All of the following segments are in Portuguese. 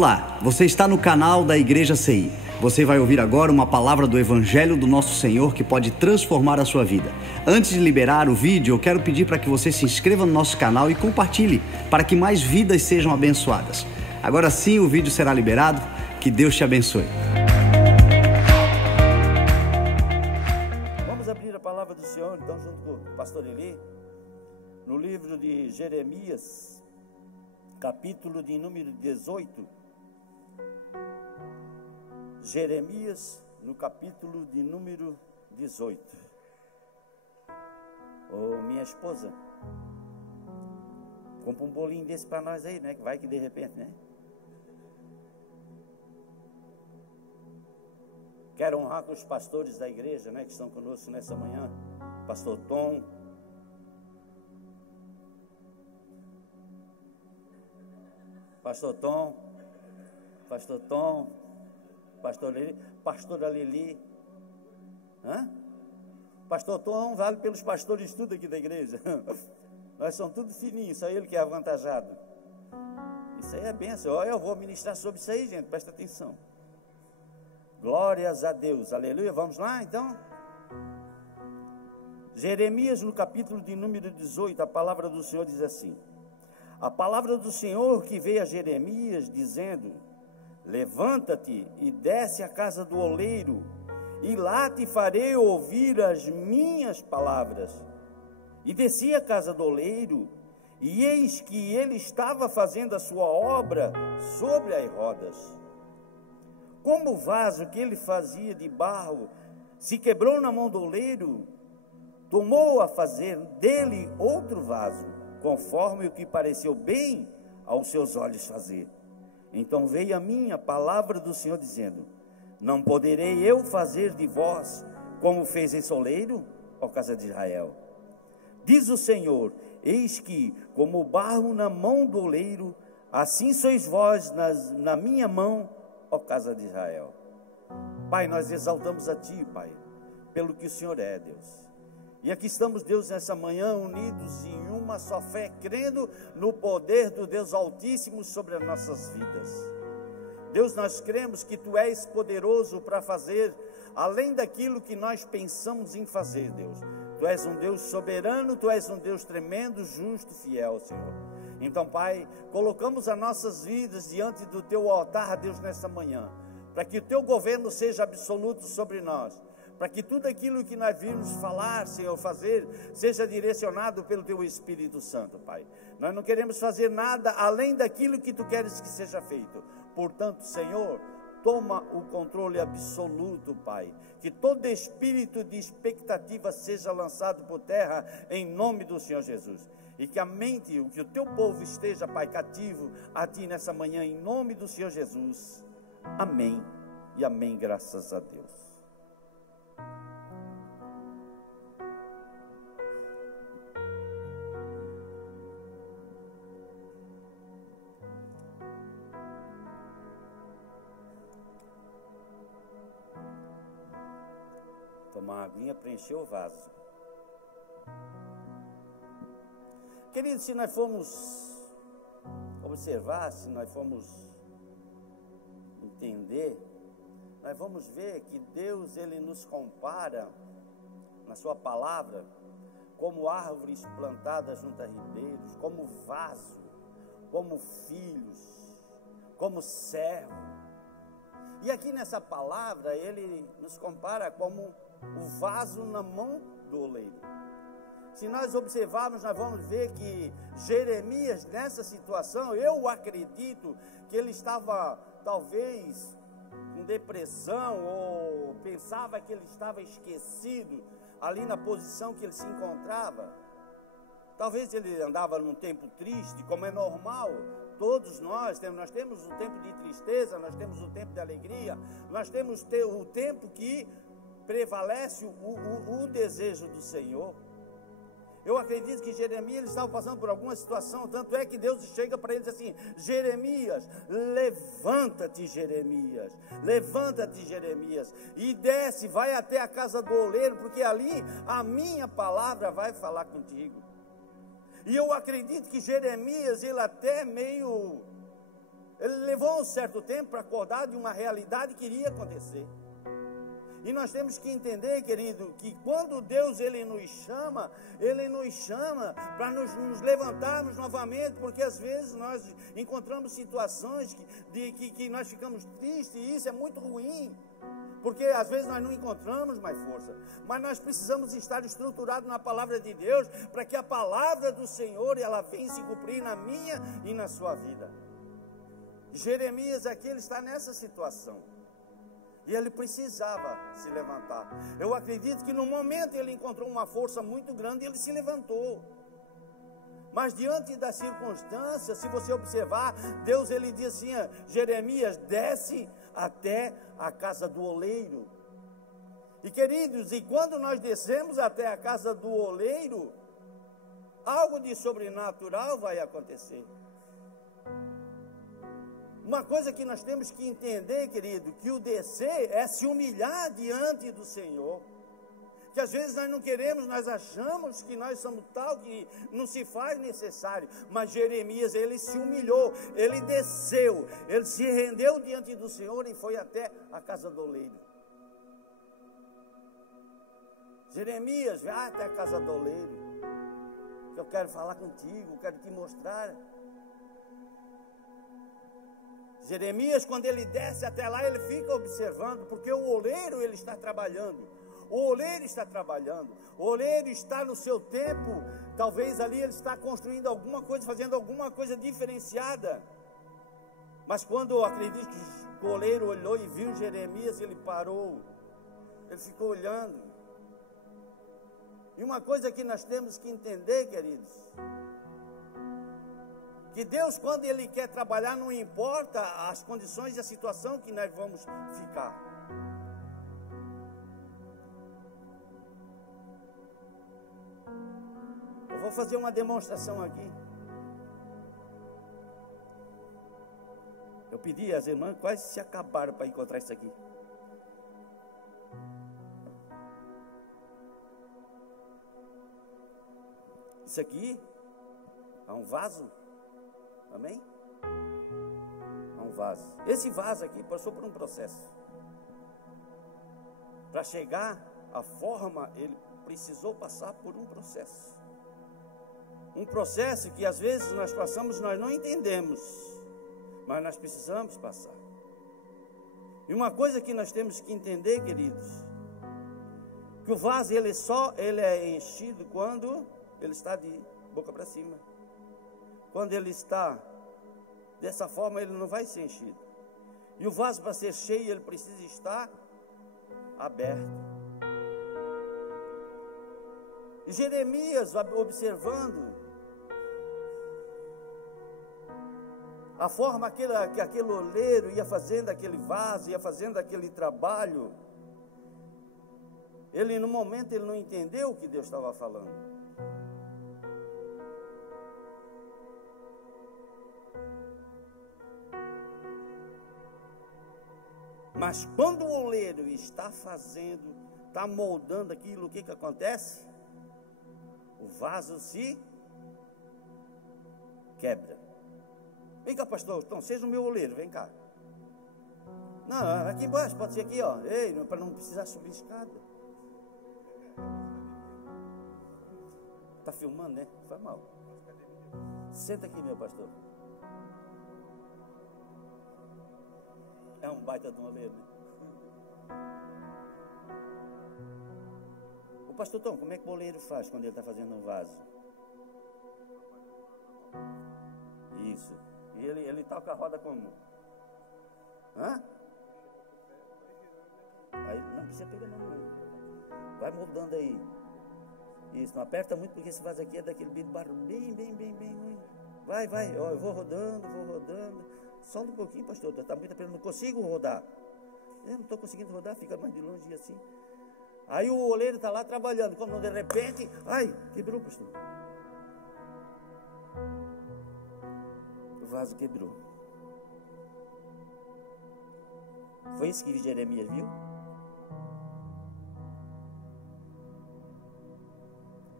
Olá, você está no canal da Igreja CI. Você vai ouvir agora uma palavra do Evangelho do Nosso Senhor que pode transformar a sua vida. Antes de liberar o vídeo, eu quero pedir para que você se inscreva no nosso canal e compartilhe, para que mais vidas sejam abençoadas. Agora sim, o vídeo será liberado. Que Deus te abençoe. Vamos abrir a palavra do Senhor, então, junto com o pastor Eli, no livro de Jeremias, capítulo de número 18. Jeremias, no capítulo de número 18. Ô, minha esposa, compra um bolinho desse para nós aí, né? Que vai que de repente, né? Quero honrar com os pastores da igreja, né? Que estão conosco nessa manhã. Pastor Tom. Pastor Tom. Pastor Tom. Pastora Lili. Pastor Tom vale pelos pastores tudo aqui da igreja. Nós somos tudo fininhos, só ele que é avantajado. Isso aí é bênção. Olha, eu vou ministrar sobre isso aí, gente, presta atenção. Glórias a Deus, aleluia. Vamos lá, então. Jeremias, no capítulo de número 18, a palavra do Senhor diz assim: a palavra do Senhor que veio a Jeremias, dizendo: levanta-te e desce à casa do oleiro, e lá te farei ouvir as minhas palavras. E desci à casa do oleiro, e eis que ele estava fazendo a sua obra sobre as rodas. Como o vaso que ele fazia de barro se quebrou na mão do oleiro, tomou a fazer dele outro vaso, conforme o que pareceu bem aos seus olhos fazer. Então veio a mim a palavra do Senhor dizendo: não poderei eu fazer de vós como fez esse oleiro, ó casa de Israel? Diz o Senhor: eis que, como o barro na mão do oleiro, assim sois vós na minha mão, ó casa de Israel. Pai, nós exaltamos a Ti, Pai, pelo que o Senhor é, Deus. E aqui estamos, Deus, nessa manhã, unidos em uma só fé, crendo no poder do Deus Altíssimo sobre as nossas vidas. Deus, nós cremos que Tu és poderoso para fazer além daquilo que nós pensamos em fazer, Deus. Tu és um Deus soberano, Tu és um Deus tremendo, justo, fiel, Senhor. Então, Pai, colocamos as nossas vidas diante do Teu altar, Deus, nessa manhã, para que o Teu governo seja absoluto sobre nós, para que tudo aquilo que nós vimos falar, Senhor, fazer, seja direcionado pelo Teu Espírito Santo, Pai. Nós não queremos fazer nada além daquilo que Tu queres que seja feito. Portanto, Senhor, toma o controle absoluto, Pai. Que todo espírito de expectativa seja lançado por terra, em nome do Senhor Jesus. E que a mente, que o Teu povo esteja, Pai, cativo a Ti nessa manhã, em nome do Senhor Jesus. Amém e amém, graças a Deus. Tomar uma aguinha para encher o vaso. Queridos, se nós formos observar, se nós formos entender, nós vamos ver que Deus, Ele nos compara, na sua palavra, como árvores plantadas junto a ribeiros, como vaso, como filhos, como servo. E aqui nessa palavra, Ele nos compara como o vaso na mão do oleiro. Se nós observarmos, nós vamos ver que Jeremias, nessa situação, eu acredito que ele estava, talvez, com depressão, ou pensava que ele estava esquecido, ali na posição que ele se encontrava. Talvez ele andava num tempo triste, como é normal. Todos nós temos o tempo de tristeza, nós temos o tempo de alegria, nós temos o tempo que prevalece o desejo do Senhor. Eu acredito que Jeremias estava passando por alguma situação, tanto é que Deus chega para ele e diz assim: Jeremias, levanta-te, Jeremias, levanta-te, Jeremias, e desce, vai até a casa do oleiro, porque ali a minha palavra vai falar contigo. E eu acredito que Jeremias, ele até meio Ele levou um certo tempo para acordar de uma realidade que iria acontecer. E nós temos que entender, querido, que quando Deus ele nos chama para nos levantarmos novamente, porque às vezes nós encontramos situações que nós ficamos tristes, e isso é muito ruim, porque às vezes nós não encontramos mais força, mas nós precisamos estar estruturados na palavra de Deus, para que a palavra do Senhor ela venha se cumprir na minha e na sua vida. Jeremias aqui, ele está nessa situação. E ele precisava se levantar. Eu acredito que no momento ele encontrou uma força muito grande e ele se levantou. Mas diante das circunstâncias, se você observar, Deus ele diz assim, Jeremias, desce até a casa do oleiro. E queridos, e quando nós descemos até a casa do oleiro, algo de sobrenatural vai acontecer. Uma coisa que nós temos que entender, querido, que o descer é se humilhar diante do Senhor. Que às vezes nós não queremos, nós achamos que nós somos tal, que não se faz necessário. Mas Jeremias, ele se humilhou, ele desceu, ele se rendeu diante do Senhor e foi até a casa do oleiro. Jeremias, vai até a casa do oleiro, que eu quero falar contigo, eu quero te mostrar. Jeremias, quando ele desce até lá, ele fica observando, porque o oleiro ele está trabalhando. O oleiro está trabalhando. O oleiro está no seu tempo. Talvez ali ele está construindo alguma coisa, fazendo alguma coisa diferenciada. Mas quando eu acredito que o oleiro olhou e viu Jeremias, ele parou. Ele ficou olhando. E uma coisa que nós temos que entender, queridos, que Deus, quando Ele quer trabalhar, não importa as condições e a situação que nós vamos ficar. Eu vou fazer uma demonstração aqui. Eu pedi às irmãs, quase se acabaram para encontrar isso aqui. Isso aqui é um vaso. Amém? É um vaso. Esse vaso aqui passou por um processo. Para chegar à forma, ele precisou passar por um processo. Um processo que às vezes nós passamos, nós não entendemos, mas nós precisamos passar. E uma coisa que nós temos que entender, queridos, que o vaso ele é enchido quando ele está de boca para cima. Quando ele está dessa forma, ele não vai ser enchido. E o vaso, para ser cheio, ele precisa estar aberto. E Jeremias, observando a forma que aquele oleiro ia fazendo aquele vaso, ia fazendo aquele trabalho, ele no momento ele não entendeu o que Deus estava falando. Mas quando o oleiro está fazendo, está moldando aquilo, o que acontece? O vaso se quebra. Vem cá, pastor, então, seja o meu oleiro, vem cá. Não, aqui embaixo, pode ser aqui, ó. Ei, para não precisar subir escada. Está filmando, né? Foi mal. Senta aqui, meu pastor. É um baita de um oleiro, né? O pastor Tom, como é que o oleiro faz quando ele está fazendo um vaso? Isso. E ele toca a roda como? Hã? Aí não precisa pegar não. Vai moldando aí. Isso, não aperta muito, porque esse vaso aqui é daquele barro bem. Vai, ó, eu vou rodando. Só um pouquinho, pastor, está muito apertado, não consigo rodar. Eu não estou conseguindo rodar, fica mais de longe assim. Aí o oleiro está lá trabalhando, quando de repente, ai, quebrou, pastor. O vaso quebrou. Foi isso que Jeremias viu?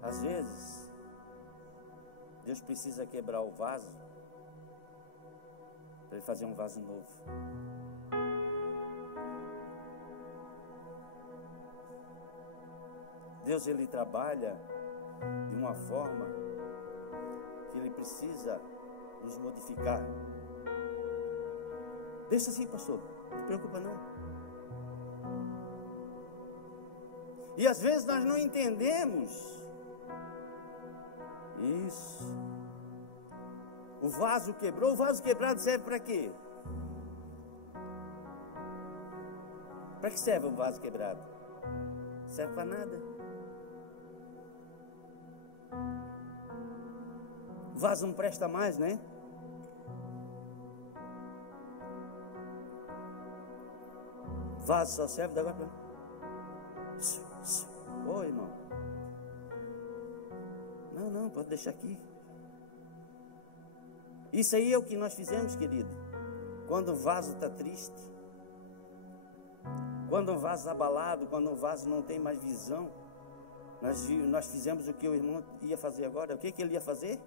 Às vezes, Deus precisa quebrar o vaso para ele fazer um vaso novo. Deus, ele trabalha de uma forma que ele precisa nos modificar. Deixa assim, pastor, não se preocupa não. E às vezes nós não entendemos isso. O vaso quebrou, o vaso quebrado serve para quê? Para que serve o vaso quebrado? Serve para nada. O vaso não presta mais, né? O vaso só serve da agora para... Oi, irmão. Não, pode deixar aqui. Isso aí é o que nós fizemos, querido. Quando o vaso está triste, quando o vaso está abalado, quando o vaso não tem mais visão, nós fizemos o que o irmão ia fazer agora. O que ele ia fazer?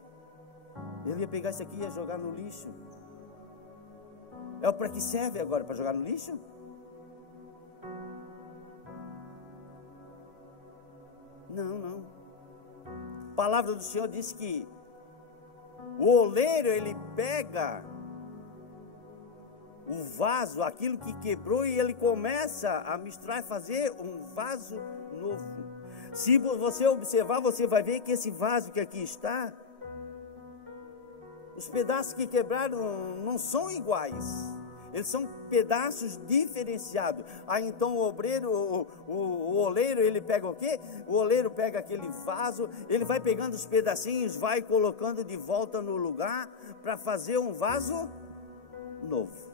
Ele ia pegar isso aqui e ia jogar no lixo. É para que serve agora? Para jogar no lixo? Não. A palavra do Senhor diz que o oleiro, ele pega o vaso, aquilo que quebrou, e ele começa a misturar e fazer um vaso novo. Se você observar, você vai ver que esse vaso que aqui está, os pedaços que quebraram não são iguais. Eles são pedaços diferenciados. Aí então o obreiro, o oleiro, ele pega o quê? O oleiro pega aquele vaso, ele vai pegando os pedacinhos, vai colocando de volta no lugar para fazer um vaso novo.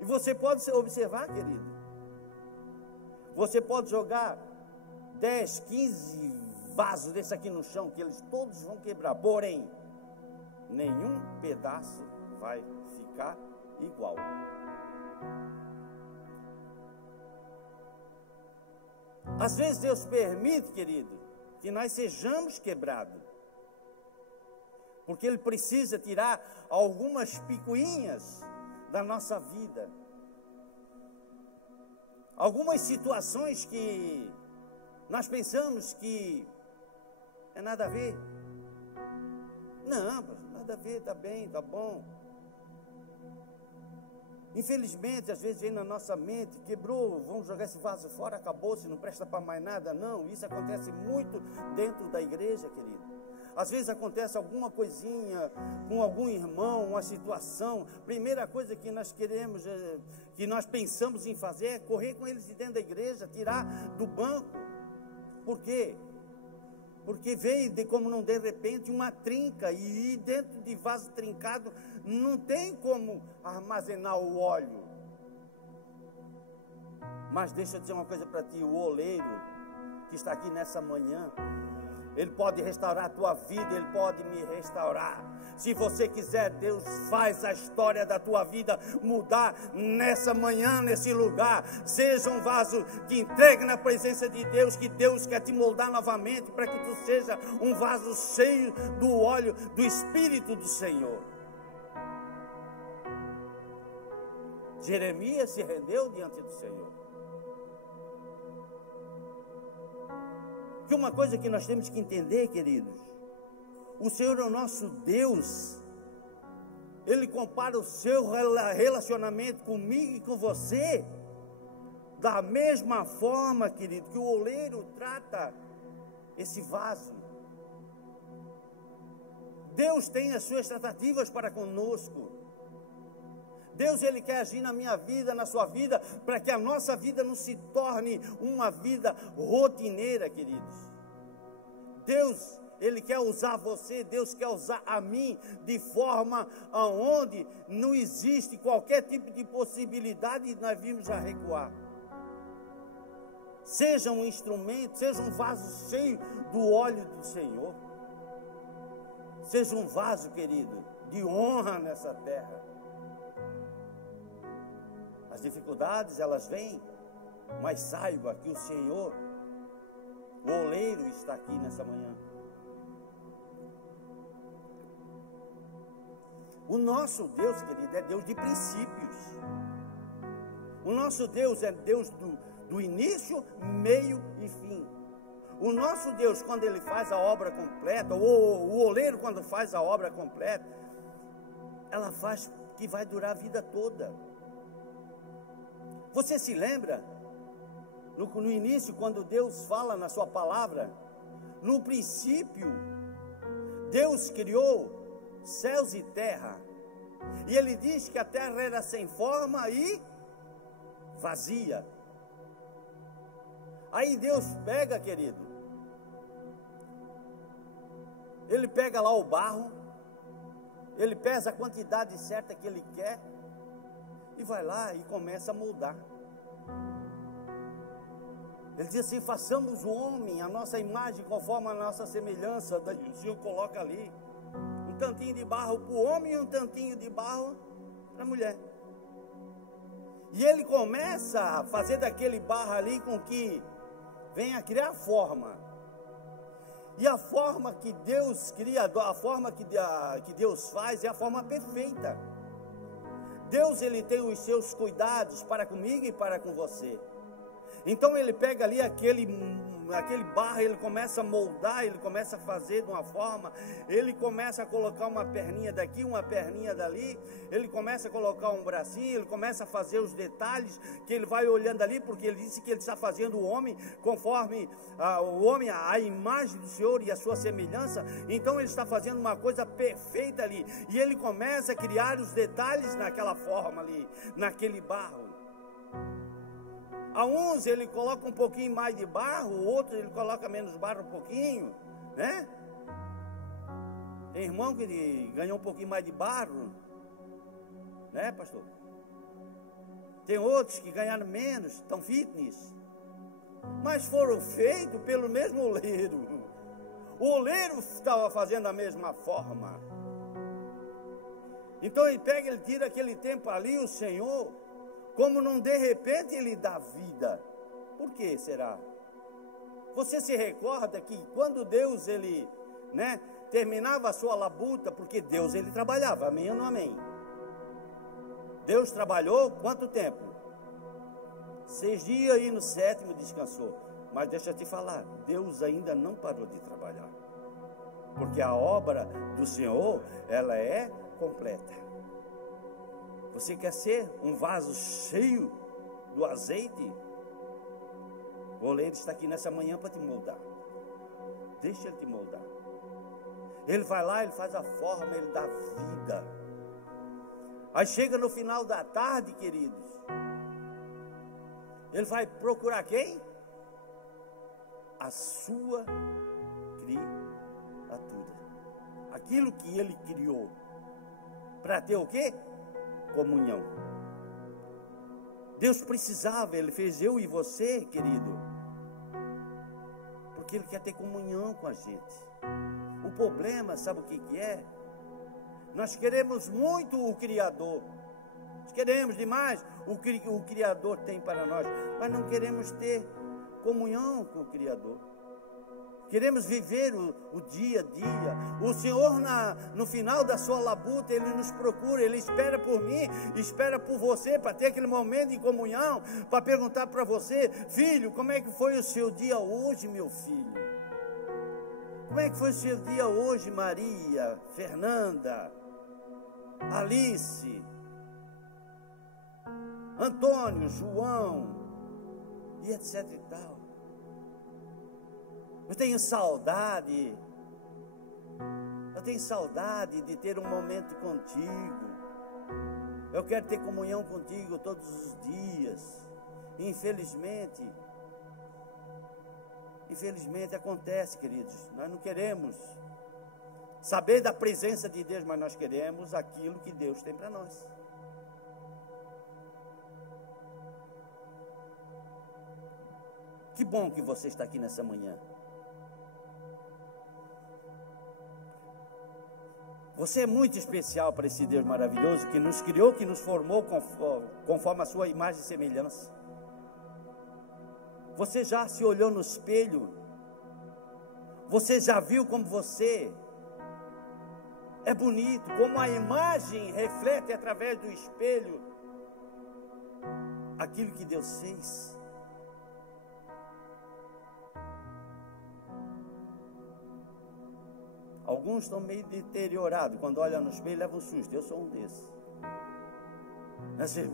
E você pode observar, querido, você pode jogar 10, 15 vasos desse aqui no chão, que eles todos vão quebrar, porém, nenhum pedaço vai ficar igual. Às vezes Deus permite, querido, que nós sejamos quebrados, porque Ele precisa tirar algumas picuinhas da nossa vida, algumas situações que nós pensamos que é nada a ver. Não, nada a ver, está bem, está bom. Infelizmente, às vezes vem na nossa mente, quebrou, vamos jogar esse vaso fora, acabou-se, não presta para mais nada. Não, isso acontece muito dentro da igreja, querido. Às vezes acontece alguma coisinha com algum irmão, uma situação. Primeira coisa que nós queremos, que nós pensamos em fazer, é correr com eles de dentro da igreja, tirar do banco. Por quê? Porque veio de repente uma trinca, e dentro de vaso trincado não tem como armazenar o óleo. Mas deixa eu dizer uma coisa para ti, o oleiro que está aqui nessa manhã, ele pode restaurar a tua vida, ele pode me restaurar. Se você quiser, Deus faz a história da tua vida mudar nessa manhã, nesse lugar. Seja um vaso que entregue na presença de Deus, que Deus quer te moldar novamente, para que tu seja um vaso cheio do óleo do Espírito do Senhor. Jeremias se rendeu diante do Senhor. Que uma coisa que nós temos que entender, queridos, o Senhor é o nosso Deus. Ele compara o seu relacionamento comigo e com você da mesma forma, querido, que o oleiro trata esse vaso. Deus tem as suas tratativas para conosco. Deus, Ele quer agir na minha vida, na sua vida, para que a nossa vida não se torne uma vida rotineira, queridos. Deus, Ele quer usar você, Deus quer usar a mim, de forma onde não existe qualquer tipo de possibilidade de nós virmos a recuar. Seja um instrumento, seja um vaso cheio do óleo do Senhor. Seja um vaso, querido, de honra nessa terra. As dificuldades, elas vêm, mas saiba que o Senhor, o oleiro, está aqui nessa manhã. O nosso Deus, querido, é Deus de princípios. O nosso Deus é Deus do início, meio e fim. O nosso Deus, quando Ele faz a obra completa, ou o oleiro quando faz a obra completa, ela faz que vai durar a vida toda. Você se lembra? No início, quando Deus fala na sua palavra, no princípio, Deus criou céus e terra. E Ele diz que a terra era sem forma e vazia. Aí Deus pega, querido, Ele pega lá o barro, Ele pesa a quantidade certa que Ele quer, e vai lá e começa a moldar. Ele diz assim: façamos o homem, a nossa imagem, conforme a nossa semelhança. Daí o Senhor coloca ali um tantinho de barro para o homem e um tantinho de barro para a mulher. E Ele começa a fazer daquele barro ali com que venha a criar forma. E a forma que Deus cria, a forma que Deus faz é a forma perfeita. Deus, Ele tem os seus cuidados para comigo e para com você. Então Ele pega ali aquele barro, Ele começa a moldar, Ele começa a fazer de uma forma, Ele começa a colocar uma perninha daqui, uma perninha dali, Ele começa a colocar um bracinho, Ele começa a fazer os detalhes, que Ele vai olhando ali, porque Ele disse que Ele está fazendo o homem, conforme o homem, a imagem do Senhor e a sua semelhança. Então Ele está fazendo uma coisa perfeita ali, e Ele começa a criar os detalhes naquela forma ali, naquele barro. A uns Ele coloca um pouquinho mais de barro, outros Ele coloca menos barro um pouquinho, né? Tem irmão que ele ganhou um pouquinho mais de barro, né, pastor? Tem outros que ganharam menos, estão fitness, mas foram feitos pelo mesmo oleiro. O oleiro estava fazendo a mesma forma. Então Ele pega, Ele tira aquele tempo ali, o Senhor, como não de repente Ele dá vida. Por que será? Você se recorda que quando Deus, Ele, né, terminava a sua labuta, porque Deus, Ele trabalhava, amém ou não amém? Deus trabalhou quanto tempo? 6 dias e no 7º descansou. Mas deixa eu te falar, Deus ainda não parou de trabalhar, porque a obra do Senhor, ela é completa. Você quer ser um vaso cheio do azeite? O oleiro está aqui nessa manhã para te moldar. Deixa Ele te moldar. Ele vai lá, Ele faz a forma, Ele dá vida. Aí chega no final da tarde, queridos, Ele vai procurar quem? A sua criatura. Aquilo que Ele criou. Para ter o quê? Comunhão. Deus precisava, Ele fez eu e você, querido, porque Ele quer ter comunhão com a gente. O problema, sabe o que é? Nós queremos muito o Criador, nós queremos demais o que o Criador tem para nós, mas não queremos ter comunhão com o Criador. Queremos viver o dia a dia. O Senhor, no final da sua labuta, Ele nos procura, Ele espera por mim, espera por você, para ter aquele momento de comunhão, para perguntar para você: filho, como é que foi o seu dia hoje, meu filho? Como é que foi o seu dia hoje, Maria, Fernanda, Alice, Antônio, João, e etc e tal. Eu tenho saudade de ter um momento contigo. Eu quero ter comunhão contigo todos os dias. Infelizmente acontece, queridos. Nós não queremos saber da presença de Deus, mas nós queremos aquilo que Deus tem para nós. Que bom que você está aqui nessa manhã. Você é muito especial para esse Deus maravilhoso que nos criou, que nos formou conforme a sua imagem e semelhança. Você já se olhou no espelho? Você já viu como você é É bonito, como a imagem reflete através do espelho aquilo que Deus fez. Alguns estão meio deteriorados, quando olham no espelho levam um susto. Eu sou um desses. Assim,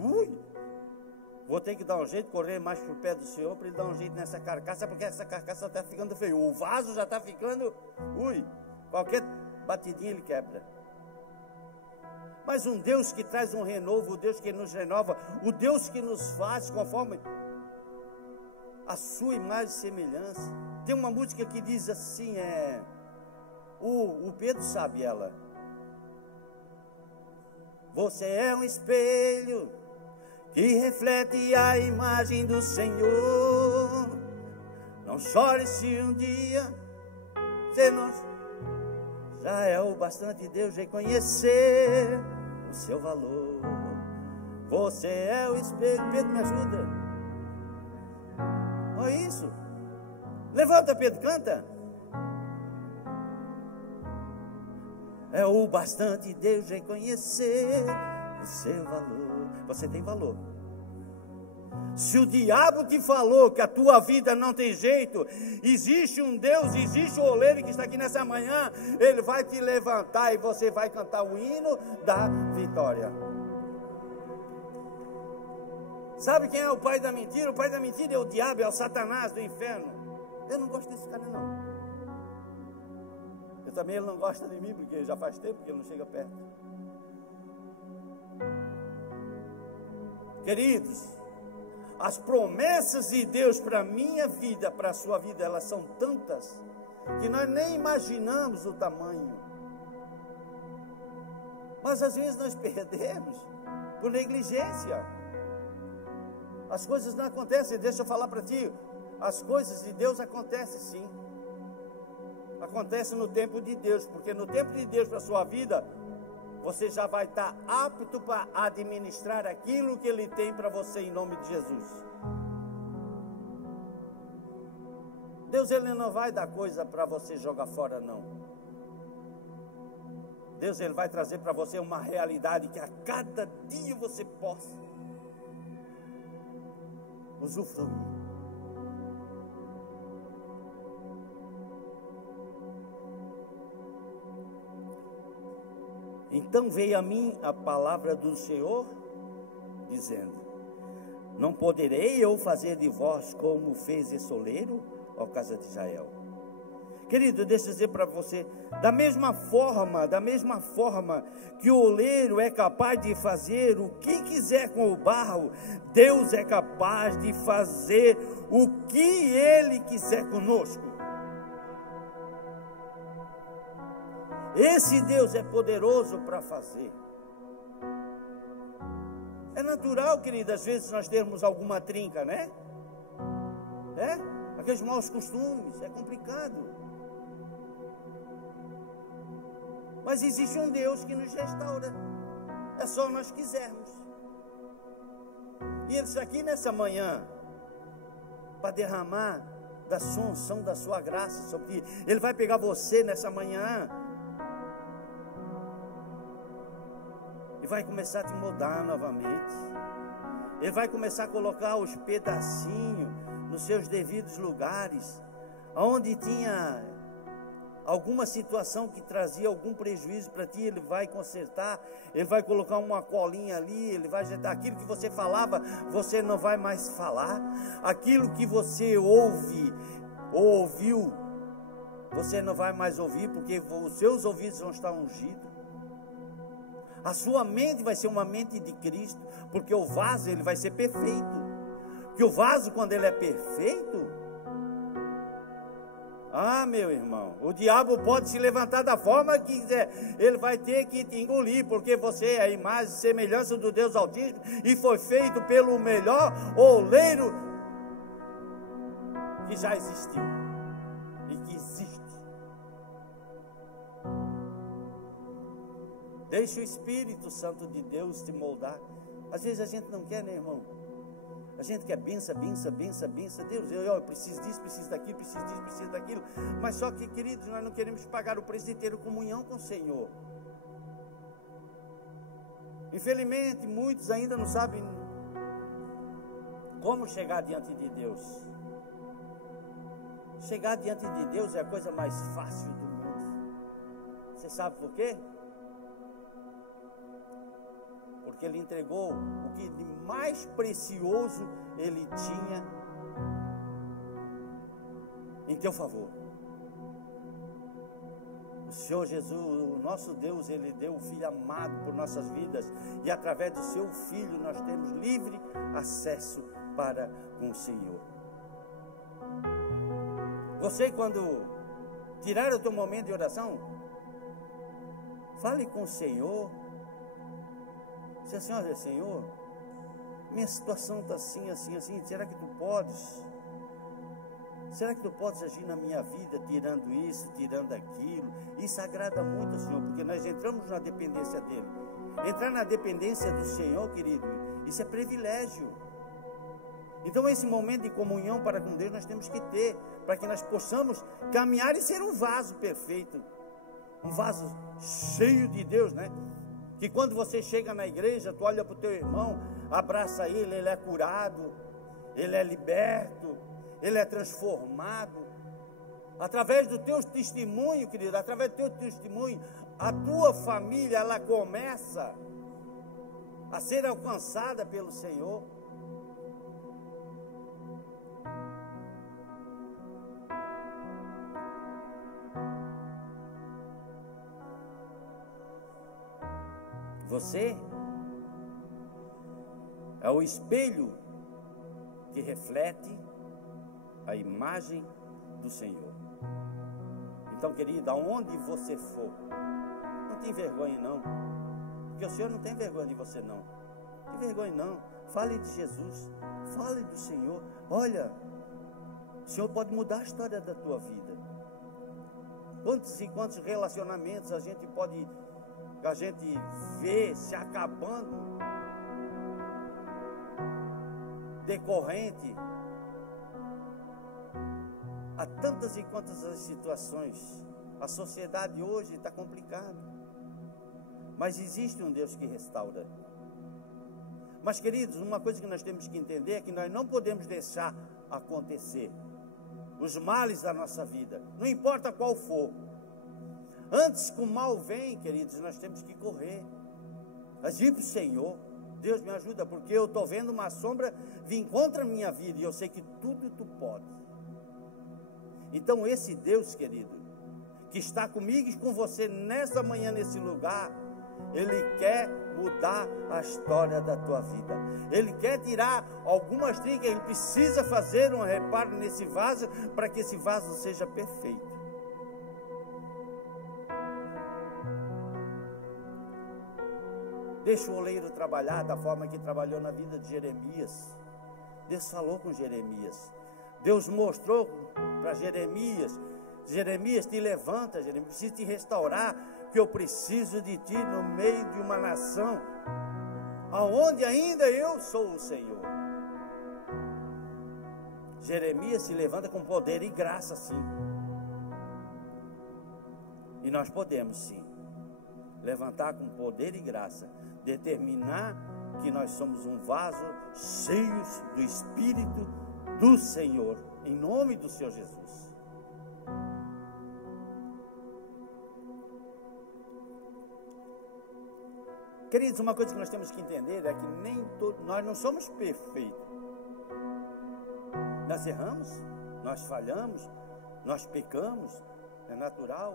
vou ter que dar um jeito, correr mais para o pé do Senhor, para Ele dar um jeito nessa carcaça, porque essa carcaça está ficando feia. O vaso já está ficando, qualquer batidinha Ele quebra. Mas um Deus que traz um renovo, o Deus que nos renova, o Deus que nos faz conforme a sua imagem e semelhança. Tem uma música que diz assim, o Pedro sabe ela. Você é um espelho que reflete a imagem do Senhor. Não chore se um dia você não... Já é o bastante Deus reconhecer o seu valor. Você é o espelho. Pedro, me ajuda. Olha isso. Levanta, Pedro, canta. É o bastante Deus reconhecer o seu valor. Você tem valor. Se o diabo te falou que a tua vida não tem jeito, existe um Deus, existe o oleiro que está aqui nessa manhã, Ele vai te levantar e você vai cantar o hino da vitória. Sabe quem é o pai da mentira? O pai da mentira é o diabo, é o Satanás do inferno. Eu não gosto desse cara, não. Eu também, ele não gosta de mim, porque já faz tempo que ele não chega perto. Queridos, as promessas de Deus para a minha vida, para a sua vida, elas são tantas, que nós nem imaginamos o tamanho. Mas às vezes nós perdemos, por negligência. As coisas não acontecem, deixa eu falar para ti, as coisas de Deus acontecem sim. Acontece no tempo de Deus, porque no tempo de Deus para a sua vida, você já vai estar apto para administrar aquilo que Ele tem para você em nome de Jesus. Deus, Ele não vai dar coisa para você jogar fora, não. Deus, Ele vai trazer para você uma realidade que a cada dia você possa usufruir. Então veio a mim a palavra do Senhor, dizendo: não poderei eu fazer de vós como fez esse oleiro, ó casa de Israel. Querido, deixa eu dizer para você, da mesma forma que o oleiro é capaz de fazer o que quiser com o barro, Deus é capaz de fazer o que Ele quiser conosco. Esse Deus é poderoso para fazer. É natural, querido, às vezes nós termos alguma trinca, né? Aqueles maus costumes, é complicado. Mas existe um Deus que nos restaura. É só nós quisermos. E Ele está aqui nessa manhã para derramar da sua unção, da sua graça sobre ti. Ele vai pegar você nessa manhã e vai começar a te mudar novamente. Ele vai começar a colocar os pedacinhos nos seus devidos lugares. Onde tinha alguma situação que trazia algum prejuízo para ti, Ele vai consertar. Ele vai colocar uma colinha ali, Ele vai ajeitar. Aquilo que você falava, você não vai mais falar. Aquilo que você ouve ou ouviu, você não vai mais ouvir, porque os seus ouvidos vão estar ungidos. A sua mente vai ser uma mente de Cristo, porque o vaso, ele vai ser perfeito. Porque o vaso, quando ele é perfeito, meu irmão, o diabo pode se levantar da forma que quiser, ele vai ter que te engolir, porque você é a imagem e semelhança do Deus Altíssimo, e foi feito pelo melhor oleiro que já existiu, e que existe. Deixa o Espírito Santo de Deus te moldar. Às vezes a gente não quer, né, irmão? A gente quer benção. Deus, eu preciso disso, preciso daquilo, preciso disso, preciso daquilo. Mas só que, queridos, nós não queremos pagar o preço de ter comunhão com o Senhor. Infelizmente, muitos ainda não sabem como chegar diante de Deus. Chegar diante de Deus é a coisa mais fácil do mundo. Você sabe por quê? Porque Ele entregou o que de mais precioso Ele tinha em teu favor. O Senhor Jesus, o nosso Deus, Ele deu o Filho amado por nossas vidas, e através do seu Filho nós temos livre acesso para com o Senhor. Você, quando tirar o teu momento de oração, fale com o Senhor. Senhor, minha situação está assim, será que tu podes? Será que tu podes agir na minha vida, tirando isso, tirando aquilo? Isso agrada muito ao Senhor, porque nós entramos na dependência dEle. Entrar na dependência do Senhor, querido, isso é privilégio. Então esse momento de comunhão para com Deus nós temos que ter, para que nós possamos caminhar e ser um vaso perfeito, um vaso cheio de Deus, né? Que quando você chega na igreja, tu olha para o teu irmão, abraça ele, ele é curado, ele é liberto, ele é transformado. Através do teu testemunho, querido, através do teu testemunho, a tua família, ela começa a ser alcançada pelo Senhor. Você é o espelho que reflete a imagem do Senhor. Então, querido, aonde você for, não tem vergonha não, porque o Senhor não tem vergonha de você não. Não tem vergonha não. Fale de Jesus, fale do Senhor. Olha, o Senhor pode mudar a história da tua vida. Quantos e quantos relacionamentos a gente vê se acabando decorrente a tantas e quantas as situações. A sociedade hoje está complicada, mas existe um Deus que restaura. Mas, queridos, uma coisa que nós temos que entender é que nós não podemos deixar acontecer os males da nossa vida, não importa qual for. Antes que o mal venha, queridos, nós temos que correr, agir para o Senhor. Deus me ajuda, porque eu estou vendo uma sombra vir contra a minha vida, e eu sei que tudo tu pode. Então esse Deus, querido, que está comigo e com você nessa manhã, nesse lugar, Ele quer mudar a história da tua vida. Ele quer tirar algumas trincas, Ele precisa fazer um reparo nesse vaso, para que esse vaso seja perfeito. Deixa o oleiro trabalhar da forma que trabalhou na vida de Jeremias. Deus falou com Jeremias. Deus mostrou para Jeremias: Jeremias, te levanta, Jeremias, preciso te restaurar, que eu preciso de ti no meio de uma nação aonde ainda eu sou o Senhor. Jeremias se levanta com poder e graça, sim. E nós podemos, sim, levantar com poder e graça, determinar que nós somos um vaso cheios do Espírito do Senhor, em nome do Senhor Jesus. Queridos, uma coisa que nós temos que entender é que nós não somos perfeitos. Nós erramos, nós falhamos, nós pecamos, é natural.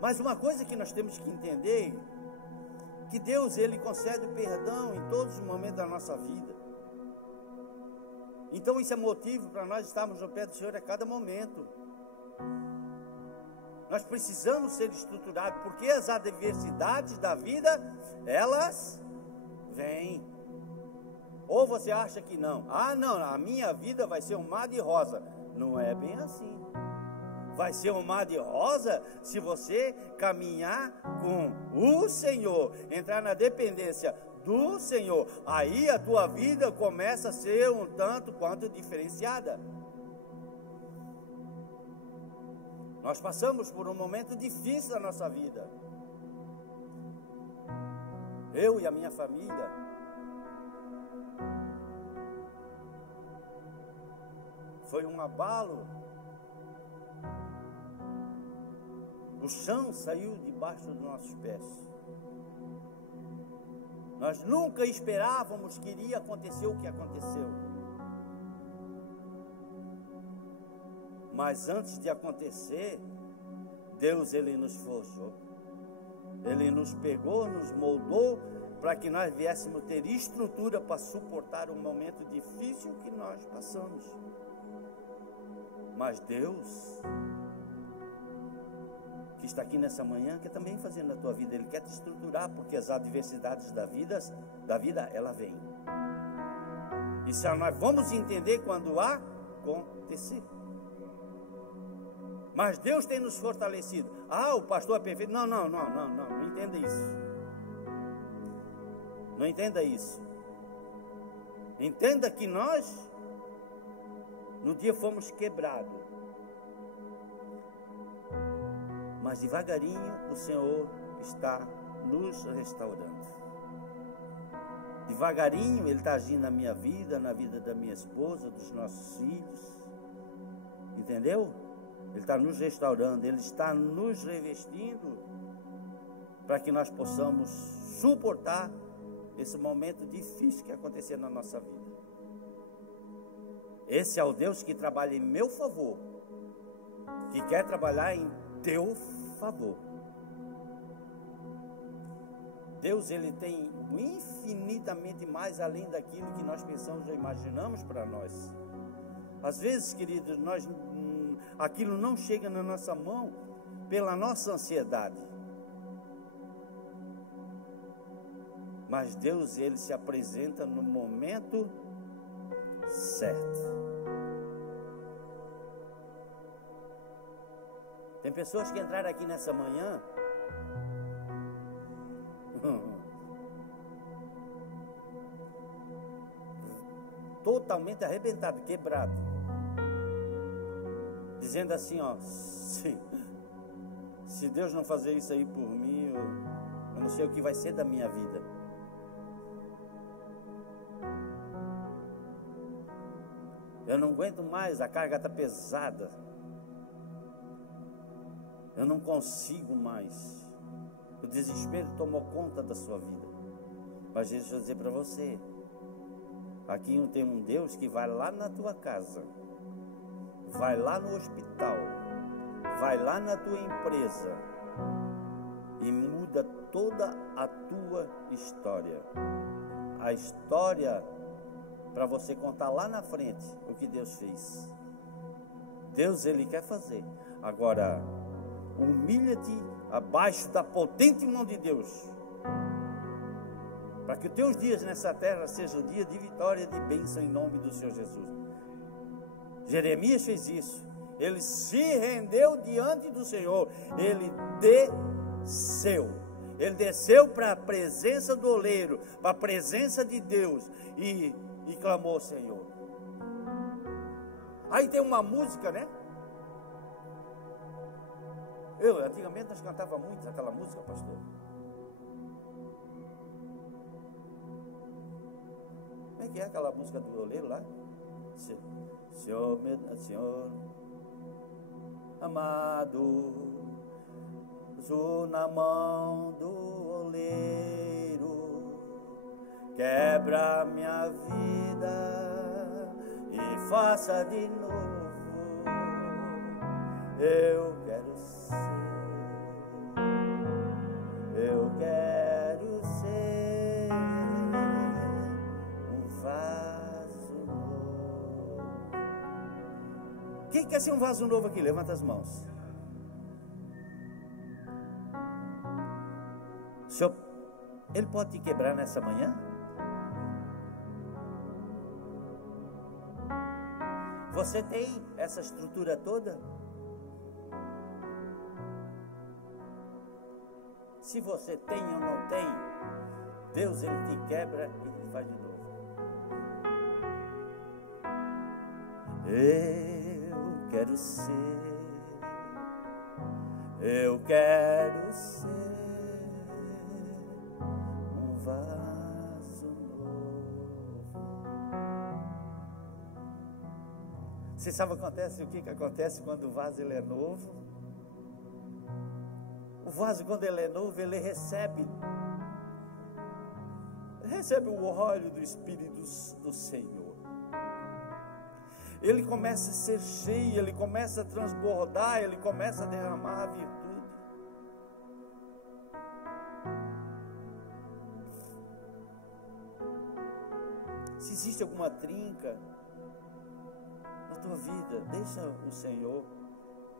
Mas uma coisa que nós temos que entender, que Deus, Ele concede perdão em todos os momentos da nossa vida. Então isso é motivo para nós estarmos no pé do Senhor a cada momento. Nós precisamos ser estruturados, porque as adversidades da vida, elas vêm. Ou você acha que não? Ah, não, a minha vida vai ser um mar de rosa. Não é bem assim. Vai ser um mar de rosa se você caminhar com o Senhor, entrar na dependência do Senhor. Aí a tua vida começa a ser um tanto quanto diferenciada. Nós passamos por um momento difícil da nossa vida. Eu e a minha família. Foi um abalo. O chão saiu debaixo dos nossos pés. Nós nunca esperávamos que iria acontecer o que aconteceu. Mas antes de acontecer, Deus, Ele nos forjou. Ele nos pegou, nos moldou, para que nós viéssemos ter estrutura para suportar o momento difícil que nós passamos. Mas Deus, que está aqui nessa manhã, quer também fazer na tua vida. Ele quer te estruturar, porque as adversidades da vida, ela vem. E se nós vamos entender quando acontecer. Mas Deus tem nos fortalecido. O pastor é perfeito. Não entenda isso. Não entenda isso. Entenda que nós, no dia fomos quebrados. Mas devagarinho o Senhor está nos restaurando. Devagarinho Ele está agindo na minha vida, na vida da minha esposa, dos nossos filhos. Entendeu? Ele está nos restaurando, Ele está nos revestindo para que nós possamos suportar esse momento difícil que acontecer na nossa vida. Esse é o Deus que trabalha em meu favor, que quer trabalhar em teu favor. Deus, Ele tem infinitamente mais além daquilo que nós pensamos ou imaginamos para nós. Às vezes, queridos, aquilo não chega na nossa mão pela nossa ansiedade. Mas Deus, Ele se apresenta no momento certo. Tem pessoas que entraram aqui nessa manhã totalmente arrebentado, quebrado, dizendo assim, se Deus não fazer isso aí por mim, eu não sei o que vai ser da minha vida. Eu não aguento mais, a carga está pesada. Eu não consigo mais. O desespero tomou conta da sua vida. Mas deixa eu dizer para você, aqui tem um Deus que vai lá na tua casa, vai lá no hospital, vai lá na tua empresa e muda toda a tua história. A história para você contar lá na frente o que Deus fez. Deus, Ele quer fazer. Agora, humilha-te abaixo da potente mão de Deus, para que os teus dias nessa terra sejam dia de vitória e de bênção em nome do Senhor Jesus. Jeremias fez isso. Ele se rendeu diante do Senhor. Ele desceu para a presença do oleiro, para a presença de Deus e clamou, Senhor. Aí tem uma música, né? Antigamente nós cantávamos muito aquela música, pastor. Como é que é aquela música do oleiro lá? Senhor amado, sou na mão do oleiro, quebra minha vida e faça de novo. Eu quero ser um vaso novo. Quem quer ser um vaso novo aqui? Levanta as mãos. O Senhor, Ele pode te quebrar nessa manhã? Você tem essa estrutura toda? Se você tem ou não tem, Deus, Ele te quebra e Ele faz de novo. Eu quero ser um vaso novo. Você sabe o que acontece quando o vaso ele é novo? O vaso, quando ele é novo, ele recebe o óleo do Espírito do Senhor. Ele começa a ser cheio, ele começa a transbordar, ele começa a derramar a virtude. Se existe alguma trinca na tua vida, deixa o Senhor,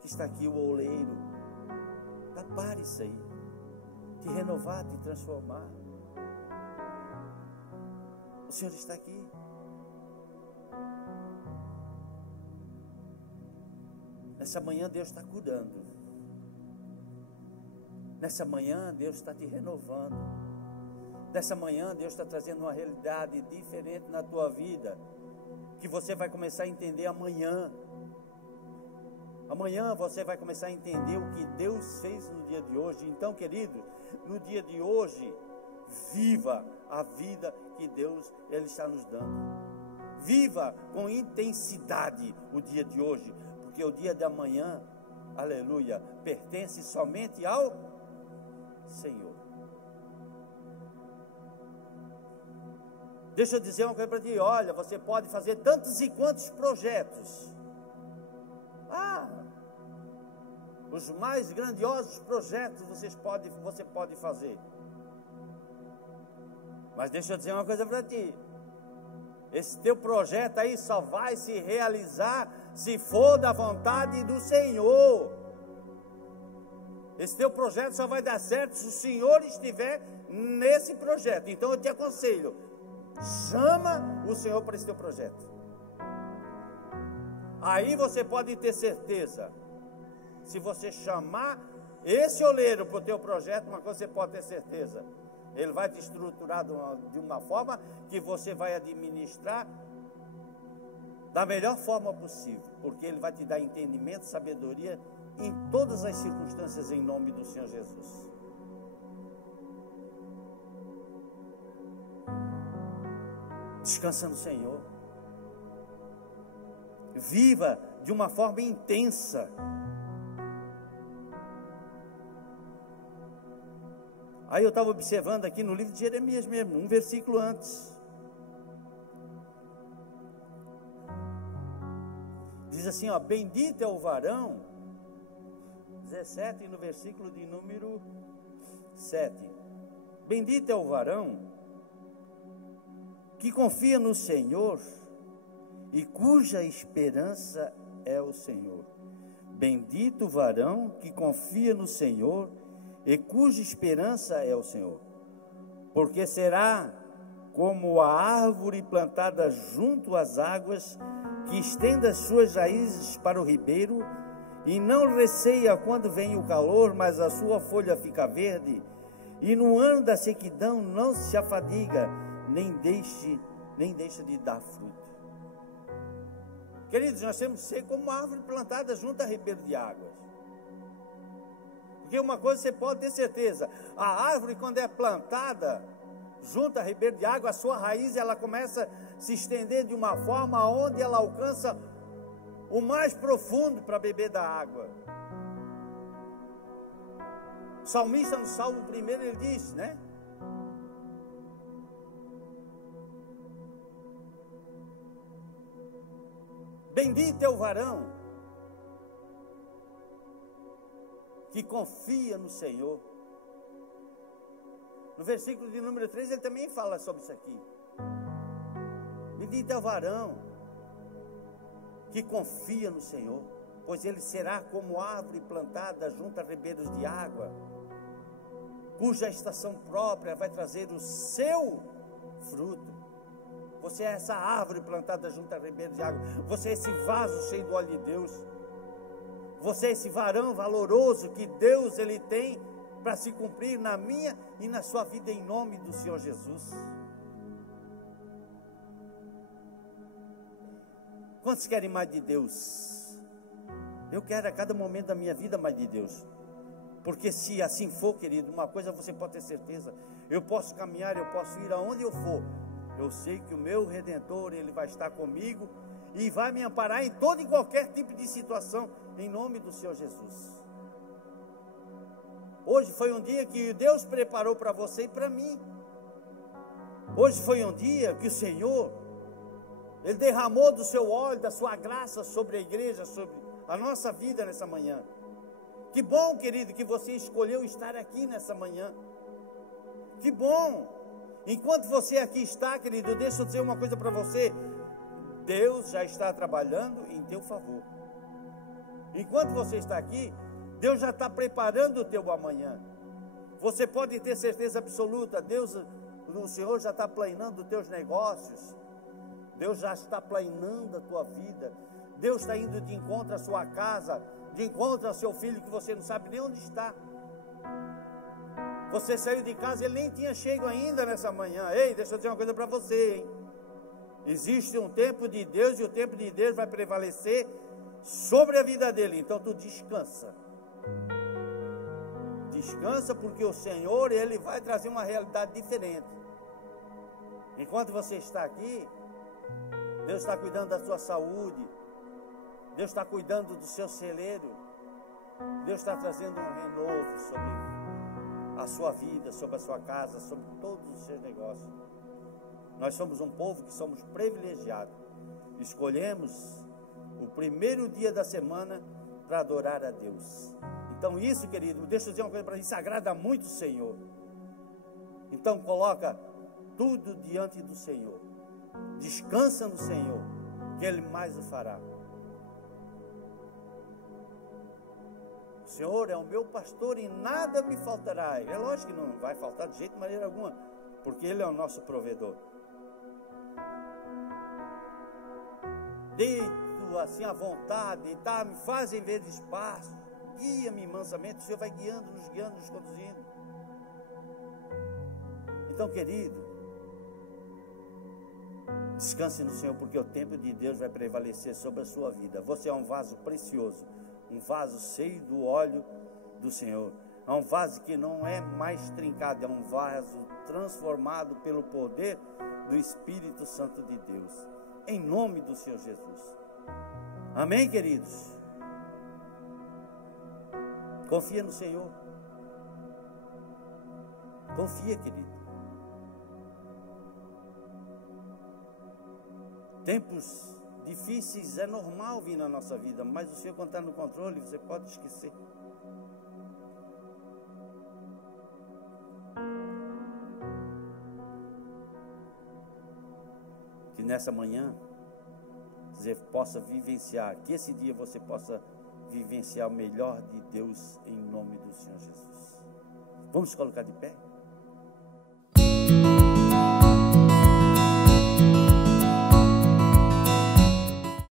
que está aqui, o oleiro, tapar isso aí, te renovar, te transformar. O Senhor está aqui. Nessa manhã Deus está curando. Nessa manhã Deus está te renovando. Nessa manhã Deus está trazendo uma realidade diferente na tua vida, que você vai começar a entender amanhã. Amanhã você vai começar a entender o que Deus fez no dia de hoje. Então, querido, no dia de hoje, viva a vida que Deus Ele está nos dando. Viva com intensidade o dia de hoje, porque o dia de amanhã, aleluia, pertence somente ao Senhor. Deixa eu dizer uma coisa para ti, olha, você pode fazer tantos e quantos projetos. Os mais grandiosos projetos você pode fazer. Mas deixa eu dizer uma coisa para ti. Esse teu projeto aí só vai se realizar se for da vontade do Senhor. Esse teu projeto só vai dar certo se o Senhor estiver nesse projeto. Então eu te aconselho, chama o Senhor para esse teu projeto. Aí você pode ter certeza, se você chamar esse oleiro para o teu projeto, uma coisa você pode ter certeza, ele vai te estruturar de uma forma que você vai administrar da melhor forma possível, porque ele vai te dar entendimento, sabedoria em todas as circunstâncias, em nome do Senhor Jesus. Descansa no Senhor. Viva de uma forma intensa. Aí eu estava observando aqui no livro de Jeremias mesmo, um versículo antes. Diz assim, ó, bendito é o varão, 17 no versículo de número 7. Bendito é o varão que confia no Senhor e cuja esperança é o Senhor. Bendito o varão que confia no Senhor e cuja esperança é o Senhor, porque será como a árvore plantada junto às águas, que estende as suas raízes para o ribeiro, e não receia quando vem o calor, mas a sua folha fica verde, e no ano da sequidão não se afadiga, nem deixa de dar fruto. Queridos, nós temos que ser como uma árvore plantada junto a ribeiro de águas. Porque uma coisa você pode ter certeza, a árvore, quando é plantada junto a ribeiro de água, a sua raiz ela começa a se estender de uma forma onde ela alcança o mais profundo para beber da água. O salmista no Salmo 1 ele diz, né? Bendito é o varão que confia no Senhor. No versículo de número 3 ele também fala sobre isso aqui. Bendito é o varão que confia no Senhor, pois ele será como árvore plantada junto a ribeiros de água, cuja estação própria vai trazer o seu fruto. Você é essa árvore plantada junto a ribeiros de água. Você é esse vaso cheio do óleo de Deus. Você é esse varão valoroso que Deus ele tem para se cumprir na minha e na sua vida, em nome do Senhor Jesus. Quantos querem mais de Deus? Eu quero a cada momento da minha vida mais de Deus. Porque se assim for, querido, uma coisa você pode ter certeza: eu posso caminhar, eu posso ir aonde eu for, eu sei que o meu Redentor, Ele vai estar comigo e vai me amparar em todo e qualquer tipo de situação, em nome do Senhor Jesus. Hoje foi um dia que Deus preparou para você e para mim. Hoje foi um dia que o Senhor, Ele derramou do seu óleo, da sua graça sobre a igreja, sobre a nossa vida nessa manhã. Que bom, querido, que você escolheu estar aqui nessa manhã. Que bom. Enquanto você aqui está, querido, deixa eu dizer uma coisa para você: Deus já está trabalhando em teu favor. Enquanto você está aqui, Deus já está preparando o teu amanhã. Você pode ter certeza absoluta: Deus, o Senhor já está planejando os teus negócios. Deus já está planejando a tua vida. Deus está indo de encontro à sua casa, de encontro ao seu filho que você não sabe nem onde está. Você saiu de casa, ele nem tinha chego ainda nessa manhã. Ei, deixa eu dizer uma coisa para você, hein? Existe um tempo de Deus e o tempo de Deus vai prevalecer sobre a vida dele. Então tu descansa. Descansa, porque o Senhor, Ele vai trazer uma realidade diferente. Enquanto você está aqui, Deus está cuidando da sua saúde, Deus está cuidando do seu celeiro, Deus está trazendo um renovo sobre a sua vida, sobre a sua casa, sobre todos os seus negócios. Nós somos um povo que somos privilegiados. Escolhemos o primeiro dia da semana para adorar a Deus. Então isso, querido, deixa eu dizer uma coisa para você: isso agrada muito o Senhor. Então coloca tudo diante do Senhor. Descansa no Senhor, que Ele mais o fará. O Senhor é o meu pastor e nada me faltará. É lógico que não vai faltar de jeito de maneira alguma, porque Ele é o nosso provedor. Deito assim à vontade, tá? Me fazem ver espaço. Guia-me mansamente. O Senhor vai guiando, nos conduzindo. Então, querido, descanse no Senhor, porque o tempo de Deus vai prevalecer sobre a sua vida. Você é um vaso precioso, um vaso cheio do óleo do Senhor. É um vaso que não é mais trincado, é um vaso transformado pelo poder do Espírito Santo de Deus. Em nome do Senhor Jesus. Amém, queridos? Confia no Senhor. Confia, querido. Tempos difíceis é normal vir na nossa vida, mas o Senhor, quando está no controle, você pode esquecer. Que nessa manhã você possa vivenciar, que esse dia você possa vivenciar o melhor de Deus, em nome do Senhor Jesus. Vamos colocar de pé?